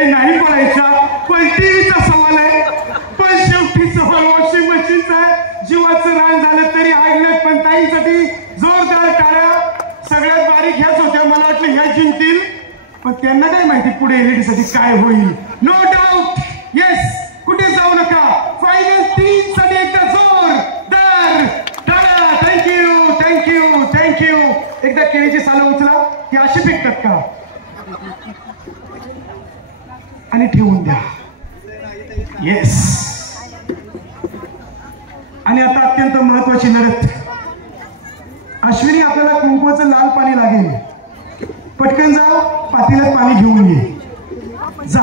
काही नाही पडायचा, पण टीव्हीचा सवाल आहे. पण शेवटी सवाल वॉशिंग मशीनचा आहे. जीवाचं रान झालं तरी ऐकलं, पण ताईंसाठी जोरदार टाळ्या. सगळ्यात बारीक ह्याच होत्या, मला वाटलं ह्या जिंकतील, पण त्यांना काय माहिती पुढे एलईडी साठी काय होईल. नो डाऊट, येस, कुठे जाऊ नका. फायनल 3 साठी एकदा जोरदार टाळ्या. Thank you thank you thank you. एकदा केळीची सालं उचला, ती अशी पिकतात का, आणि ठेवून द्या. येस. आणि आता अत्यंत महत्वाची लढत. अश्विनी, आपल्याला कुंकवाचं लाल पाणी लागेल. पटकन जा, पातेल्यात पाणी घेऊन ये. जा.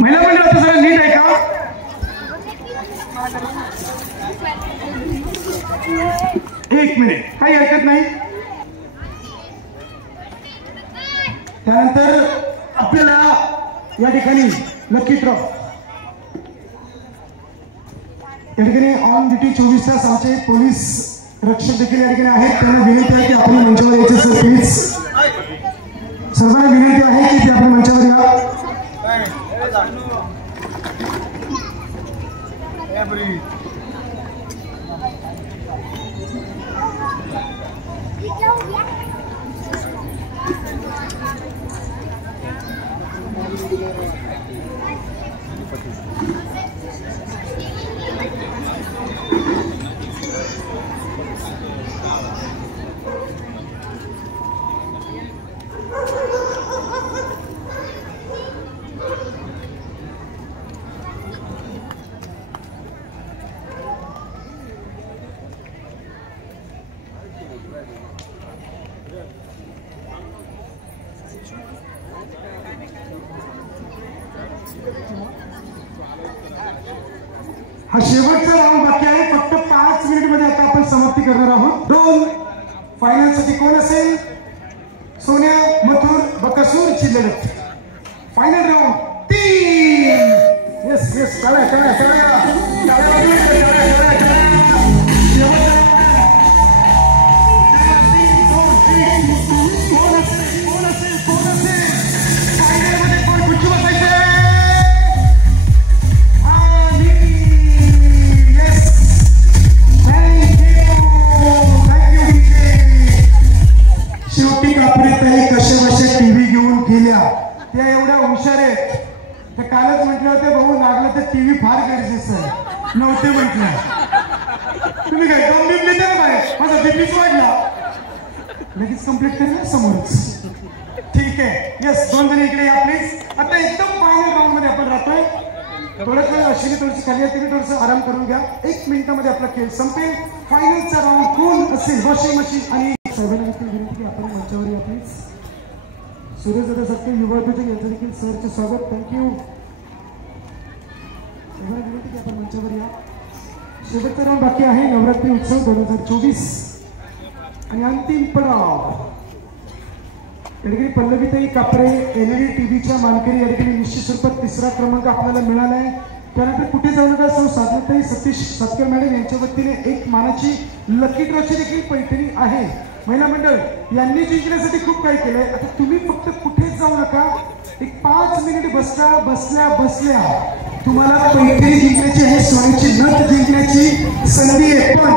महिला मंडळाचं जरा नीट आहे का. एक मिनिट, काही हरकत नाही. त्यानंतर आपल्याला या ठिकाणी लकी ड्रॉ, या ठिकाणी ऑन ड्युटी 24 तास आमचे पोलीस रक्षक देखील या ठिकाणी आहेत. त्यांना विनंती आहे की आपण मंचावर यायचे सर, प्लीज. सर्वांना विनंती आहे की ते आपण मंचावर या. हा शेवटचा राऊंड बाकी आहे. फक्त 5 मिनिट मध्ये आता आपण समाप्ती करणार आहोत. 2 फायनल साठी कोण असेल. सोन्या, मथुर, बकासूरची लढत. Final round 3. येस येस, चला चला चला. टीव्ही घेऊन गेल्या, त्या एवढ्या हुशार आहेत. तर कालच म्हटलं होते, भाऊ लागलं तर टीव्ही फार गरजेचं आहे. नव्हते म्हटलं. तुम्ही काय दोन दिन लिहिते ना बाहेर, माझा बीपीच वाढला. लगेच कंप्लीट करूया समोरच. ठीक आहे. येस, 2 जण इकडे या प्लीज. आता एकदम फायनल राऊंड मध्ये आपण राहतोय. थोडंच वेळ अश्विनी थोडीशी खाली आहे, तुम्ही थोडंसं आराम करून घ्या. 1 मिनिटामध्ये आपला खेळ संपेल. फायनलचा राऊंड कोण असेल. वॉशिंग मशीन आणि साहेबांना देखील विनंती, आपण मंचावर या प्लीज. सुरेश दादा सक्के, युवा तुझे यांचं देखील सरचे स्वागत. थँक्यू. विनंती की आपण मंचावर या. शेवटचा राऊंड बाकी आहे. नवरात्री उत्सव 2024 आणि अंतिम पडाव. या ठिकाणी पल्लवीताई कापरे, एलईडी टीव्हीच्या मानकरी, या ठिकाणी निश्चित स्वरूपात 3रा क्रमांक आपल्याला मिळाला आहे. त्यानंतर कुठे जाऊ नका, सौ साधनाताई सतीश सातकर मॅडम यांच्या वतीने एक मानाची लकी ड्रॉची देखील पैठणी आहे. महिला मंडळ यांनी जिंकण्यासाठी खूप काही केलंय. आता तुम्ही फक्त कुठेच जाऊ नका. एक 5 मिनिट बसल्या बसल्या तुम्हाला पैठणी जिंकण्याची आहे. सोन्याची नथ जिंकण्याची संधी आहे, पण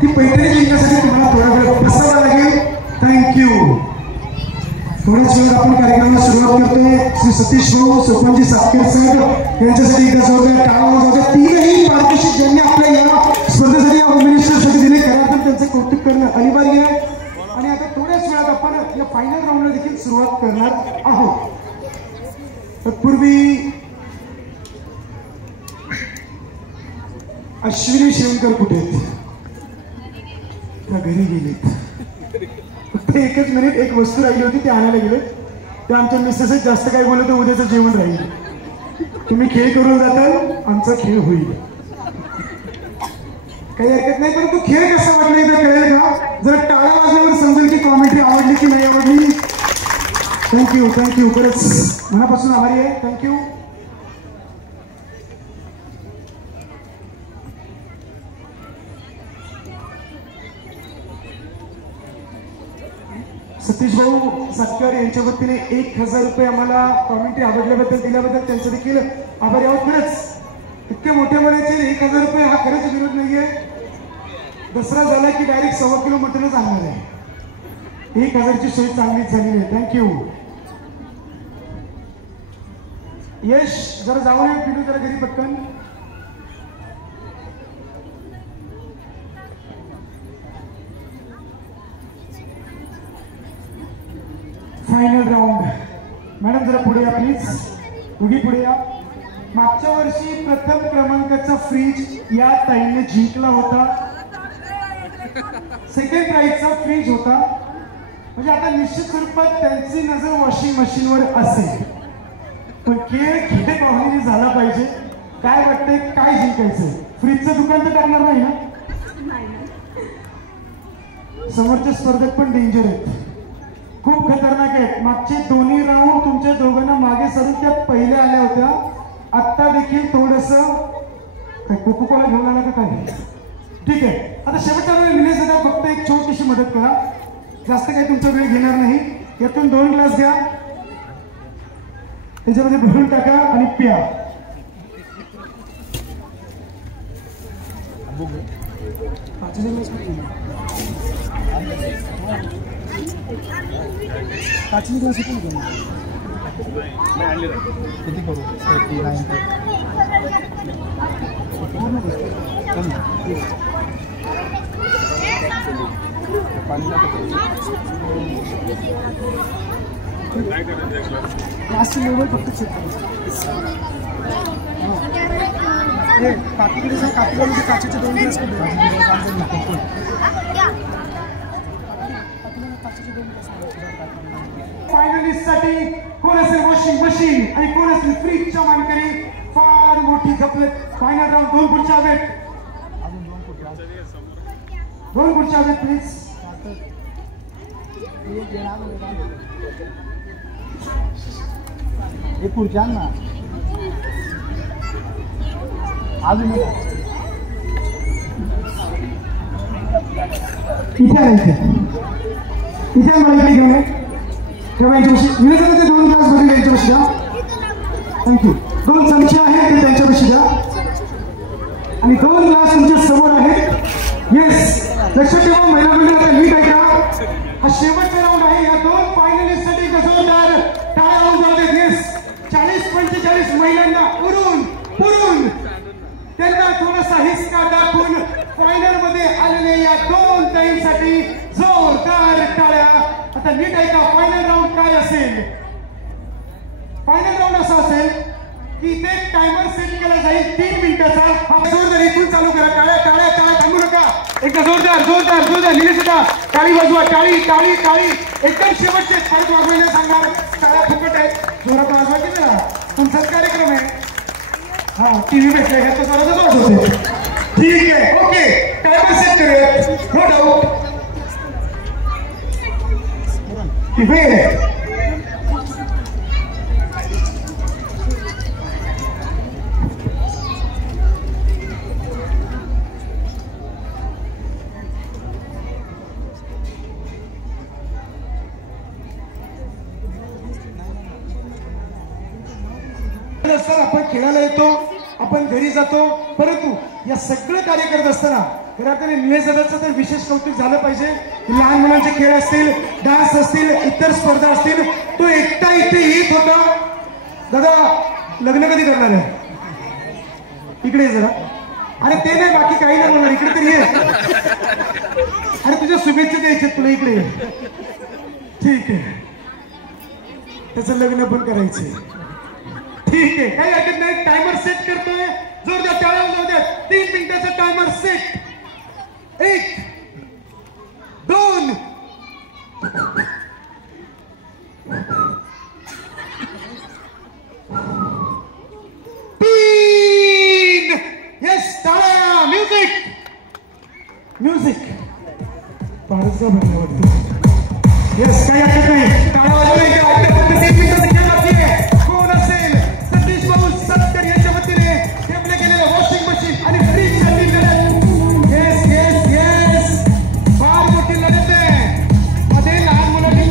ती पैठणी जिंकण्यासाठी तुम्हाला थोडा वेळ बसावा लागेल. थँक्यू. थोड्याच वेळात आपण कार्यक्रमाला सुरुवात करतोय. श्री सतीश भाऊ, सोपनजी सातकर साहेब यांच्यासाठी एकदा जोरदार टाळ्या वाजवूया. 3ही पारितोषिक ज्यांनी आपल्या या स्पर्धेसाठी होम मिनिस्टरसाठी दिले, खरं त्यांचं कौतुक करणं अनिवार्य आहे. आणि आता थोड्याच वेळात आपण या फायनल राऊंडला देखील सुरुवात करणार आहोत. तत्पूर्वी अश्विनी शेवणकर कुठे आहेत. त्या घरी गेलेत. फक्त 1च मिनिट, एक वस्तू राहिली होती ती आणायला गेले. ते आमच्या मिसेसच जास्त काय बोलत, उद्याचं जेवण राहील. तुम्ही खेळ करून जाताल, आमचा खेळ होईल. काही हरकत नाही. परंतु खेळ कसा वाटला एकदा कळेल का. जर टाळ्या वाजल्यावर समजेल की कॉमेंट्री आवडली की नाही आवडली. Thank you thank you. खरंच मनापासून आभारी आहे. थँक्यू. सतीश भाऊ सातकर यांच्या वतीने 1000 रुपये आम्हाला कॉमेंट्री आवडल्याबद्दल दिल्याबद्दल त्यांचं देखील आभारी आहोत. खरंच इतके मोठे मुलाचे 1000 रुपये हा खरंच विरोध नाहीये. दसरा झाला की डायरेक्ट 1.25 किलो मटनच आणणार आहे. 1000 ची सोय चांगलीच झाली आहे. थँक्यू. यश जरा जाऊन या पिलू जरा घरी पटकन. Final round. मॅडम जरा पुढे या प्लीज. दोघी पुढे या. मागच्या वर्षी प्रथम क्रमांकाचा फ्रीज या ताईने जिंकला होता. सेकंड प्राइजचा फ्रीज होता. म्हणजे आता निश्चित स्वरूपात त्यांची नजर वॉशिंग मशीनवर असेल. पण खेळ पाहुणे झाला पाहिजे. काय वाटतंय काय जिंकायचं? फ्रीजचं दुकान तर करणार नाही ना? समोरचे स्पर्धक पण डेंजर आहेत. खूप खतरनाक आहेत. मागचे दोन्ही राऊंड तुमच्या दोघांना मागे सरून त्या पहिल्या आल्या होत्या. आत्ता देखील थोडस कोको कोला घेऊन आला का काय? ठीक आहे. आता शेवटच्या वेळी निलेश दादा फक्त एक छोटीशी मदत करा. जास्त काही तुमचा वेळ घेणार नाही. यातून 2 ग्लास घ्या. त्याच्यामध्ये भरून टाका आणि प्या. काचेचे ग्लास किती करू? क्लासची लेवल फक्त चेक काकीकडे काचेचे 2 ग्लास फायनलिस्टसाठी कोण असेल वॉशिंग मशीन आणि कोण असेल फ्रीजच्या मानकरी? फार मोठी गफलत. Final round. 2 खुर्च्या हवेत. 2 खुर्च्या हवेत प्लीज. एक खुर्च्या ना अजून इथे मला घेऊन तेव्हा यांच्यापाशी विवेकानंद 2 ग्लास भरून यांच्यापाशी द्या. थँक्यू. 2 चमचे आहेत ते त्यांच्यापाशी द्या आणि 2 ग्लास तुमच्या समोर आहेत. येस, लक्षात ठेवा महिला मंडळी. आता नीट ऐका. हा शेवटचा राऊंड आहे. या 2 फायनलिस्टसाठी जोरदार टाळ्या होऊन जाऊ देत. येस, 40-45 महिलांना पुरून त्यांना थोडासा हिसका दाखवून फायनल मध्ये आलेले या 2 ताईंसाठी जोरदार टाळ्या. आता नीट ऐका. फायनल राऊंड काय असेल? फायनल राऊंड असा असेल की इथे टायमर सेट केला जाईल 3 मिनिटाचा. हा जोरदार इथून चालू करा. टाळ्या टाळ्या टाळ्या थांबू नका. एकदा जोरदार जोरदार जोरदार निलेश दादा टाळी वाजवा. टाळी टाळी टाळी. एकदम शेवटचे परत वाजवायला सांगणार. टाळ्या फुकट आहेत. जोरात वाजवा की जरा. तुमचाच कार्यक्रम आहे. हा टीव्ही भेटले घ्या तो जोरातच वाजवते. ठीक आहे. ओके. टायमर सेट करूया. No doubt. आपण खेळायला येतो, आपण घरी जातो, परंतु या सगळं कार्य करत असताना घराकडे निलेश दादाचं तर विशेष कौतुक झालं पाहिजे. लहान मुलांचे खेळ असतील, डान्स असतील, इतर स्पर्धा असतील, तो एकटा इथे येत होता. दादा लग्न कधी करणार आहे? इकडे जरा. अरे ते नाही, बाकी काही नाही बोलणार. इकडे तरी ये. अरे तुझ्या शुभेच्छा द्यायच्या तुला. इकडे ठीक आहे. त्याचं लग्न पण करायचंय. ठीक आहे, काही हरकत नाही. टायमर सेट करतोय. जोरदार टाळ्या वाजवूया. 3 मिनिटाचा टायमर सेट. 1 2 3. येस, टाळ्या. Music music. फारच का बनला वाटतं. येस, काही हरकत नाही. टाळ्या वाजवूया. 3 मिनिटाचा खेळ बाकी आहे. कोण असेल? सतीश भाऊ सत्तर यांच्या वतीने ठेवले गेलेलं वॉशिंग मशीन आणि फ्रीज साठी लढत. येस येस येस, फार मोठी लढत आहे. मध्ये लहान मुलांनी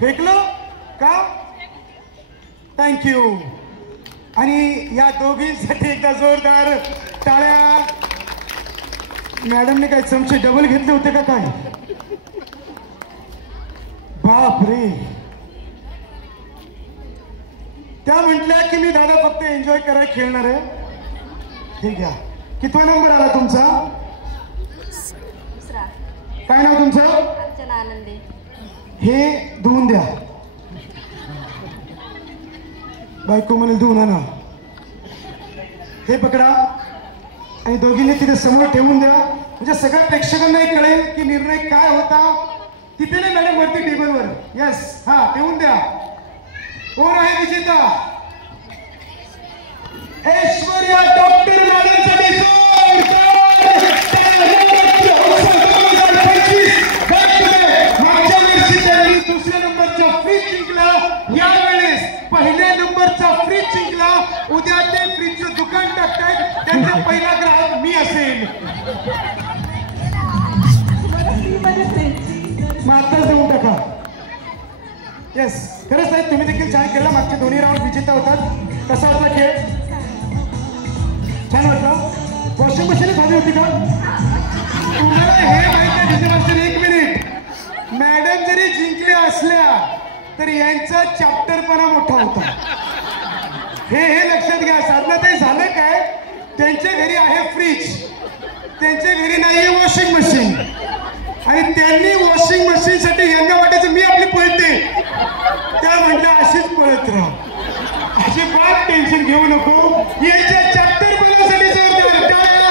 फेकलं का? थँक्यू. आणि या दोघींसाठी एकदा जोरदार टाळ्या. मॅडमने काय चमचे डबल घेतले होते का काय? बाप रे. त्या म्हटल्या की मी दादा फक्त एन्जॉय करायला खेळणार आहे. ठीक आहे. कितवा नंबर आला तुमचा? काय नाव तुमचं? अर्चना आनंदे. हे धुवून द्या. बायको म्हणे धुवून आणा. हे पकडा आणि दोघींनी तिथे समोर ठेवून द्या. म्हणजे सगळ्या प्रेक्षकांना कळेल की निर्णय काय होता. तिथे नाही मॅडम, वरती टेबलवर. यस, हा ठेवून द्या. कोण आहे विजेता? ऐश्वर्या डॉक्टर मॅडमसाठी मागच्या वर्षी त्यांनी दुसऱ्या नंबरचा फ्रीज जिंकला, यावेळेस पहिल्या नंबरचा फ्रीज जिंकला. उद्या ते फ्रीजचं दुकान टाकतायत. त्यांचा पहिला ग्राहक मी असेल. मग आताच देऊन टाका. येस, खरंच साहेब तुम्ही देखील छान केला. मागचे दोन्ही राऊंड विजेता होतात. कसा वाटला खेळ? छान वाटला. वॉशिंग मशीन हवी होती का तुम्हाला? हे माहिती आहे? एक मिनिट. मॅडम जरी जिंकल्या असल्या तरी यांचा चॅप्टरपणा मोठा होता. हे लक्षात घ्या. साधनाताई झालं काय, त्यांच्या घरी आहे फ्रीज, त्यांच्या घरी नाहीये वॉशिंग मशीन. आणि त्यांनी वॉशिंग मशीन साठी यांना वाटायचं मी आपली पळते. त्या म्हटल्या अशीच पळत राहा. अजिबात टेन्शन घेऊ नको. याच्या चॅप्टर बनवण्यासाठी जोरदार टाळ्या.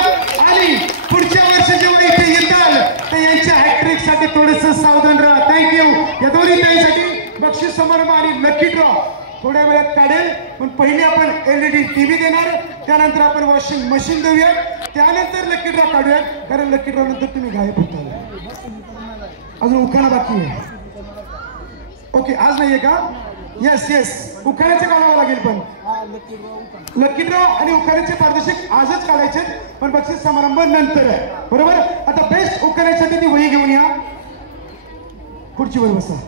आणि पुढच्या वर्षी जेव्हा इथे येताल तर यांच्या हॅट्रिक साठी थोडस सावधान राहा. थँक्यू. या दोन्ही ताईंसाठी बक्षीस समारंभ आणि लकी ड्रॉ थोड्या वेळात काढेल. पण पहिले आपण LED TV देणार, त्यानंतर आपण वॉशिंग मशीन देऊया, त्यानंतर लकी ड्रॉ काढूयात. कारण लकी ड्रॉ नंतर तुम्ही गायब होता. अजून उखाणा बाकी आहे. ओके, आज नाहीये का? येस येस, उखाण्याचे काढावं लागेल. पण लकी ड्रॉ आणि उखाण्याचे पारदर्शक आजच काढायचे, पण बक्षीस समारंभ नंतर आहे. बरोबर. आता बेस्ट उखाण्यासाठी ती वही घेऊन या. खुर्चीवर बसा.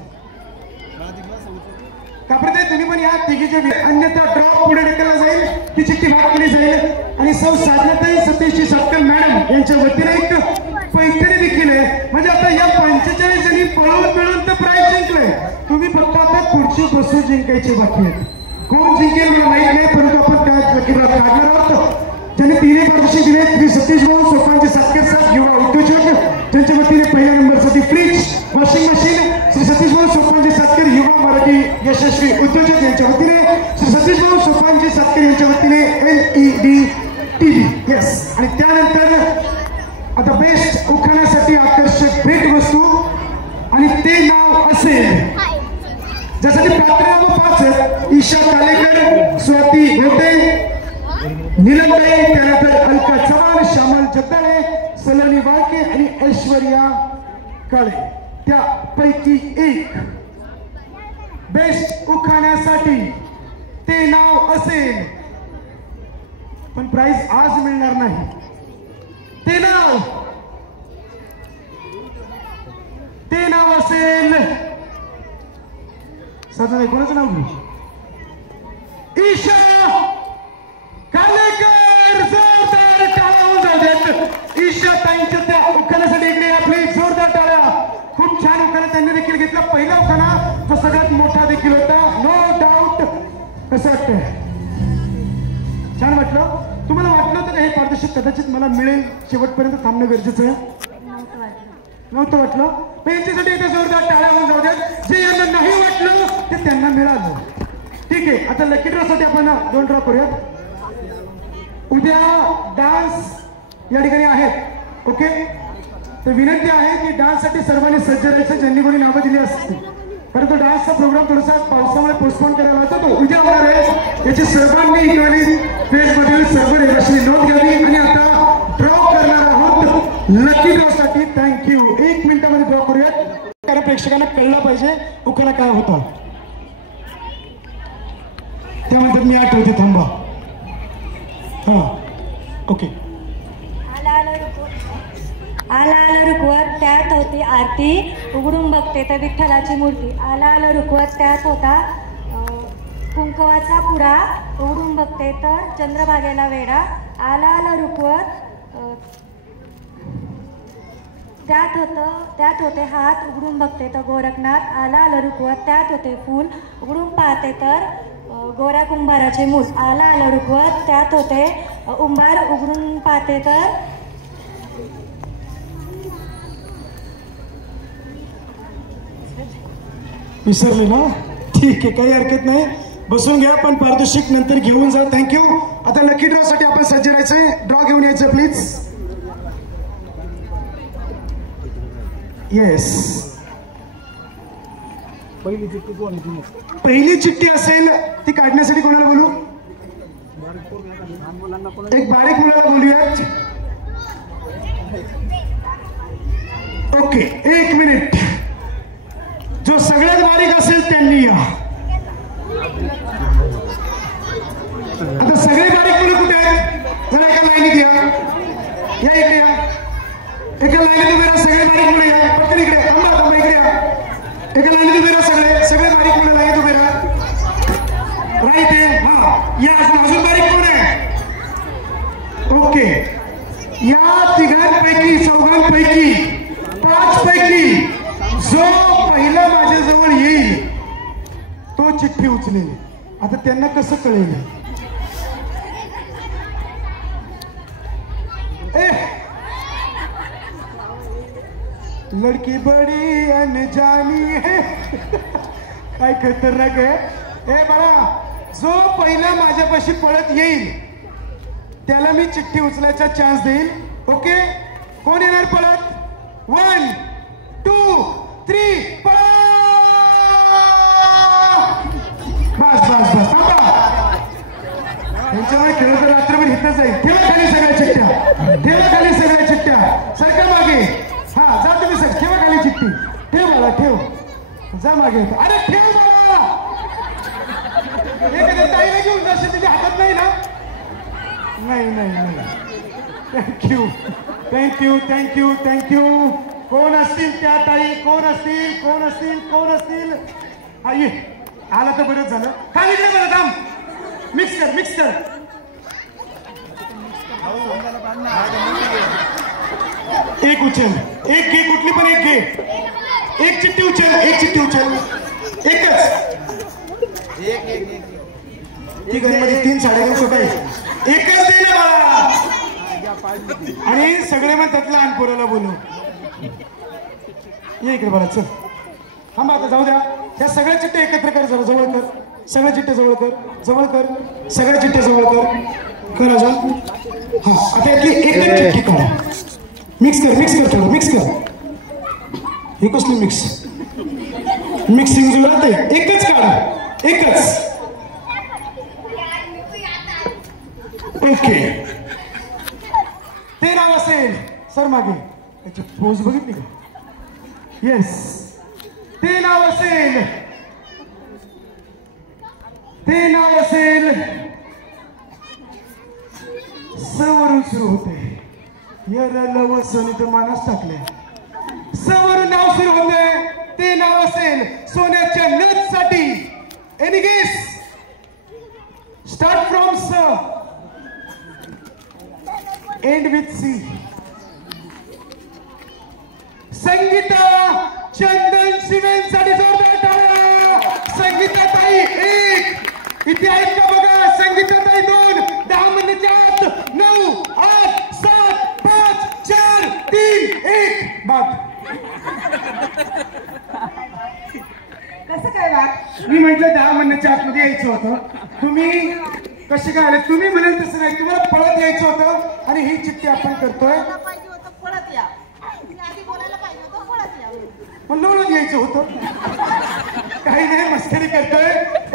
कापडताई तुम्ही पण या. तिघीचे अन्यथा ड्रॉ पुढे ढकलला जाईल, ती चिठ्ठी भाग केली जाईल. आणि सौ साधनाताई सतीशजी सपकाळ मॅडम यांच्या वतीने एक पैठणी देखील आहे. म्हणजे आता या 45 जणी पळून मिळून तर प्राइज जिंकलंय. तुम्ही फक्त आता खुर्ची बसून जिंकायचे बाकी आहेत. कोण जिंकेल मला माहित नाही, परंतु आपण त्या लकीला काढणार आहोत. ज्यांनी तिन्ही पारितोषिक दिले श्री सतीश भाऊ सोपांचे सातकर साहेब युवा उद्योजक, त्यांच्या वतीने पहिल्या नंबरसाठी fridge washing machine Shri Satish भाऊ सोपांचे सातकर युवा मराठी यशस्वी उद्योजक यांच्या वतीने, श्री सतीश भाऊ सोपांचे सातकर यांच्या वतीने LED TV. येस. आणि त्यानंतर आता बेस्ट उखाण्यासाठी आकर्षक भेट वस्तू आणि ते नाव असेल ज्यासाठी पात्र नंबर 5 ईशा कालेकर, स्वाती होते, नीलमताई, त्यानंतर अलका चव्हाण, श्यामल जगदाळे, सलोनी वाळके आणि ऐश्वर्या काळे. त्यापैकी एक बेस्ट उखाण्यासाठी ते नाव असेल, पण प्राइज आज मिळणार नाही. ते नाव असेल साधा कोणाचं नाव घेऊ? ईशा कालेकर. जोरदार टाळ्या होऊन जाऊ देत ईशा ताईंच्या त्या उखाण्यासाठी. इकडे आपली जोरदार टाळ्या. खूप छान उखाणा त्यांनी देखील घेतला. पहिला उखाणा जो सगळ्यात मोठा देखील होता, नो डाऊट. कसं वाटतंय? छान वाटलं? तुम्हाला वाटलं होतं का हे पारितोषिक कदाचित मला मिळेल, शेवटपर्यंत थांबणं गरजेचं आहे? नव्हतं वाटलं. पण यांच्यासाठी इथे जोरदार टाळ्या होऊन जाऊ देत. जे यांना नाही वाटलं ते त्यांना मिळालं. ठीक आहे. आता लकी ड्रॉ साठी आपण 2 ड्रॉ करूयात. उद्या डान्स या ठिकाणी आहेत. ओके. तर विनंती आहे की डान्स साठी सर्वांनी सज्ज राहायचं ज्यांनी कोणी नावं दिली असतील, कारण तो डान्सचा प्रोग्राम थोडासा पावसामुळे पोस्टपोन करायला होता, तो उद्या होणार आहे. याची सर्वांनी इकडे पेजमधील सर्व रहिवाशी नोंद घ्यावी. आणि आता ड्रॉ करणार आहोत लकी ड्रॉ साठी. थँक्यू. 1 मिनिटामध्ये ड्रॉ करूयात, कारण प्रेक्षकांना कळलं पाहिजे उखाणा काय होता. त्यानंतर मी आठवते. थांबा. हा. ओके. आला आला रुखवत त्यात होती आरती, उघडून बघते तर विठ्ठलाची मूर्ती. आला आला रुखवत त्यात होता कुंकवाचा पुडा, उघडून बघते तर चंद्रभागेला वेडा. आला आला रुखवत त्यात होते हात, उघडून बघते तर गोरखनाथ. आला आला रुखवत त्यात होते फूल, उघडून पाहते तर गोऱ्या कुंभाराचे मूल. आला आला रुखवत त्यात होते उंबार, उघडून पाहते तर विसरले ना? ठीक आहे, काही हरकत नाही. बसून घ्या, पण पारितोषिक नंतर घेऊन जा. थँक्यू. आता लकी ड्रॉ साठी आपण सज्ज राहायचंय. ड्रॉ घेऊन यायचं प्लीज. येस. पहिली चिठ्ठी असेल ती काढण्यासाठी कोणाला बोलू? एक बारीक मुलाला बोलूयात. ओके. 1 मिनिट. जो सगळ्यात बारीक असेल त्यांनी या. आता सगळे बारीक मुलं कुठे आहेत? जरा एका लाईनीत या. या इकडे या. एका लाईनीत उभे राहा. सगळे बारीक मुलं या. पटकन इकडे. थांबा इकडे या. एका लाईनीत उभे राहा. सगळे बारीक मुलं लाईनीत उभे राहा. राईट आहे. हा या. अजून बारीक कोण आहे? ओके. या तिघांपैकी, चौघांपैकी, 5 पैकी जो पहिला माझ्याजवळ येईल तो चिठ्ठी उचलेल. आता त्यांना कसं कळेल? लड़की बड़ी अनजानी है. काय खतरनाक आहे. बाळा, जो पहिला माझ्यापाशी पळत येईल त्याला मी चिठ्ठी उचलायचा चान्स देईल. ओके. कोण येणार पळत? 1 2 3 पळा. बस बस बस. त्यांच्यामुळे खेळ तर रात्रभर हिथं जाईल. ठेवा खाली सगळ्या चिठ्ठ्या. ठेवा खाली सगळ्या चिठ्ठ्या. सारखा मागे. हा जा तुम्ही सर. ठेवा खाली चिठ्ठी. ठेव मला. ठेव. जा मागे. अरे ठेव मला. एखाद्या ताईला घेऊन जाशील तुझ्या हातात नाही ना? नाही नाही नाही. Thank you thank you thank you thank you. कोण असतील त्या ताई? कोण असतील? कोण असतील? कोण असतील? आई आला तर बरंच झालं. हा इकडे बरं थांब. मिक्स कर मिक्स कर. एक उचल. एक घे. कुठली पण एक घे. एक चिठ्ठी उचल. एक चिठ्ठी उचल. एकच. तिघांमध्ये 3 साड्या घेऊन कुठे एकच दे ना मला. आणि सगळे म्हणतात लहान पोराला बोलू. ये इकडे बाळा चल. हा मग आता जाऊ द्या. ह्या सगळ्या चिठ्ठ्या एकत्र कर जरा. जवळ कर. सगळ्या चिठ्ठ्या जवळ कर. जवळ कर. सगळ्या चिठ्ठ्या जवळ कर. कर अजून. हा आता यातली एक चिठ्ठी काढा. मिक्स कर. मिक्स कर थोडं. मिक्स कर. हे कसली मिक्स मिक्सिंग जुळत आहे. एकच काढा. एकच. ओके. ते नाव असेल सर मागे. त्याची पोज बघितली का? येस. ते नाव असेल. ते नाव असेल सवरून सुरू होते. यरल वसनी तर मानस टाकले. सवरून नाव सुरू होते. ते नाव असेल सोन्याच्या नथसाठी. Any guess? स्टार्ट फ्रॉम स end with C. Sangeeta Chandan शिवेंसाठी जोरदार टाळ्या. संगीता ताई 1. इथे आहेत का बघा. संगीता ताई 2. 10 मिनिटाच्या आत 9 8 7 5 4 3 1 बाद. कसं काय बात? मी म्हटलं 10 मिनिटाच्या आतमध्ये यायचं होतं. तुम्ही कसे काय आले? तुम्ही म्हणाल तसं नाही. तुम्हाला पळत यायचं होतं. आणि ही चिठ्ठी आपण करतोय. पळत या. लोळून यायचं होतं. काही नाही मस्करी करतोय.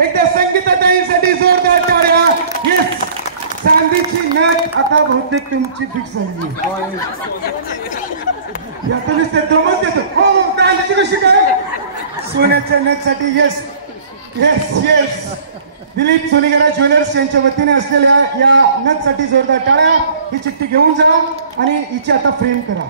एकदा संगीता ताईंसाठी जोरदार टाळ्या. येस. चांदीची नथ आता बहुतेक तुमची फिक्स झाली. यात नुसते दमच देतो. हो चांदीची कशी काय? सोन्याच्या नथसाठी. Yes yes yes. Dilip Sonigara jewellers यांच्या वतीने असलेल्या या नथसाठी जोरदार टाळ्या. ही चिठ्ठी घेऊन जा आणि हिची आता फ्रेम करा.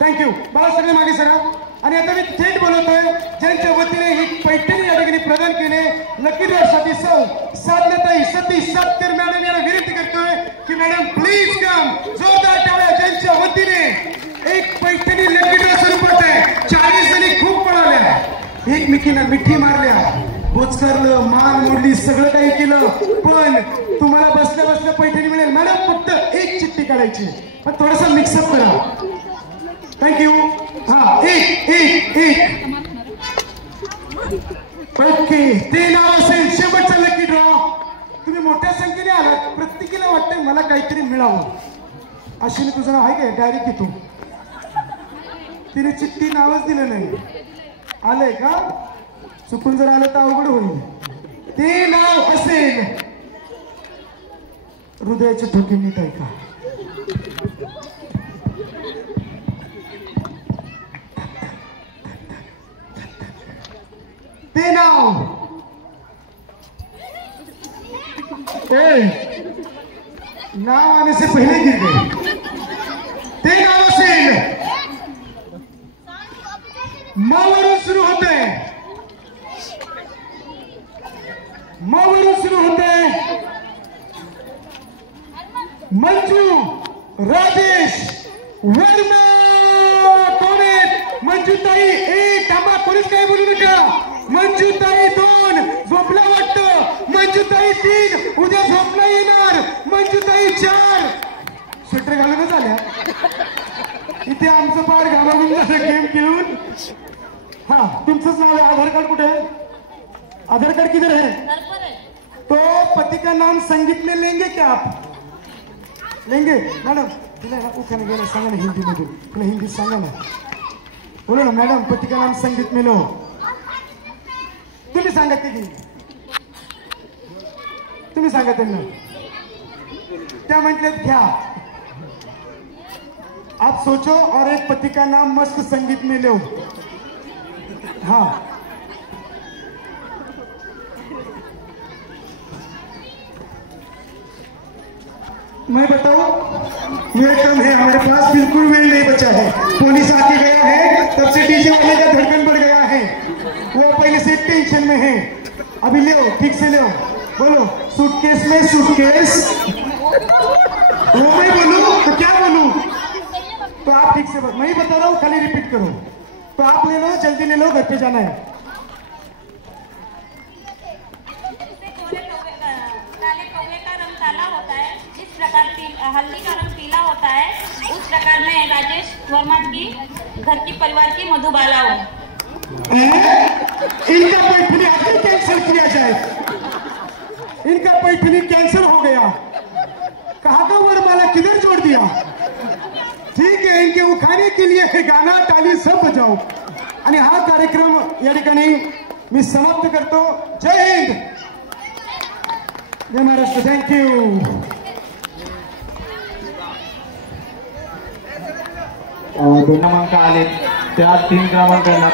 थँक्यू. बाळा सगळे मागे सरा. आणि आता मी थेट बोलवतोय ज्यांच्या वतीने ही पैठणी या ठिकाणी प्रदान केले लकी ड्रॉसाठी साधनाताई सतीश सातकर मॅडम यांना विनंती करतोय की मॅडम प्लीज कम. जोरदार टाळ्या ज्यांच्या वतीने एक पैठणी लकी ड्रॉ स्वरूपात आहे. 40 जणी खूप पळाल्या. एकमेकींना मिठी मारल्या. बोचकरलं मान मोडली. सगळं काही केलं. पण तुम्हाला बसल्या बसल्या पैठणी मिळेल. मॅडम फक्त एक चिठ्ठी काढायची. पण थोडासा मिक्सअप करा. थँक्यू. हा एक ओके. ते नाव असेल शेवटचा लकी ड्रॉ. तुम्ही मोठ्या संख्येने आलात. प्रत्येकीला वाटतंय मला काहीतरी मिळावं. अश्विनी तुझं नाव आहे काय? डायरेक्ट येतो. तिने चिठ्ठी नावच दिलं नाही. आलंय का? चुकून जर आलं तर अवघड होईल. ते नाव असेल हृदयाचे ठोके नीट ऐका. ते नाव नाव आने से पहले गिर गए. ते नाव असेल मावरून सुरू होते. मावरून सुरू होते. मंजू राजेश वर्मा. कोण आहेत? मंजूताई 1. थांबा कोणीच काही बोलू नका. मंजूताई 2. झोपला वाटतं. मंजूताई 3. उद्या झोपला येणार. मंजूताई 4. स्वेटर घालूनच आल्या. इथे आमचं पार घालवून झालं गेम खेळून. हा तुमचंच नाव आहे. आधार कार्ड कुठे आहे? आधार कार्ड किधर है? तो पति का नाम संगीत में लेंगे क्या आप? लेंगे मॅडम. तिला उखाने गेलं सांगा ना हिंदी मध्ये. तुला हिंदी सांगा ना. बोलो ना मॅडम. पति का नाम संगीत में लो. तुम्ही सांगा की तुम्ही सांगा त्यांना. त्या म्हटल्यात घ्या. आप सोचो और एक पति का नाम मस्त संगीत में लो. हाँ मैं बताऊं ये कम है. हमारे पास बिल्कुल वेल नहीं बचा है. पुलिस आके गया है. तब से डीजे वाले का धड़कन बढ़ गया है. वो पहले से टेंशन में है. अभी ले ठीक से ले. बोलो सूटकेस में सूटकेस. वो मैं बोलूं तो क्या बोलूं? तो आप ठीक से मैं ही बता रहा हूँ. खाली रिपीट करो. तो आप ले लो. जल्दी ले लो. घर पे जाना है. प्रकार हल्दी का रंग पीला होता है, उस प्रकार में राजेश वर्मा की घर की परिवार की मधुबाला हूँ। इनका पैठनी अभी कैंसिल किया जाए, इनका पैठनी कैंसिल हो गया। कहा था वर्माला किधर जोड़ दिया? ठीक है, इनके उखाने के लिए हे गाना ताली सब बजाओ आणि हा कार्यक्रम या ठिकाणी मी समाप्त करतो। जय हिंद, जय महाराष्ट्र, थँक्यू। दोन क्रमांक आले, त्या 3 क्रमांकांना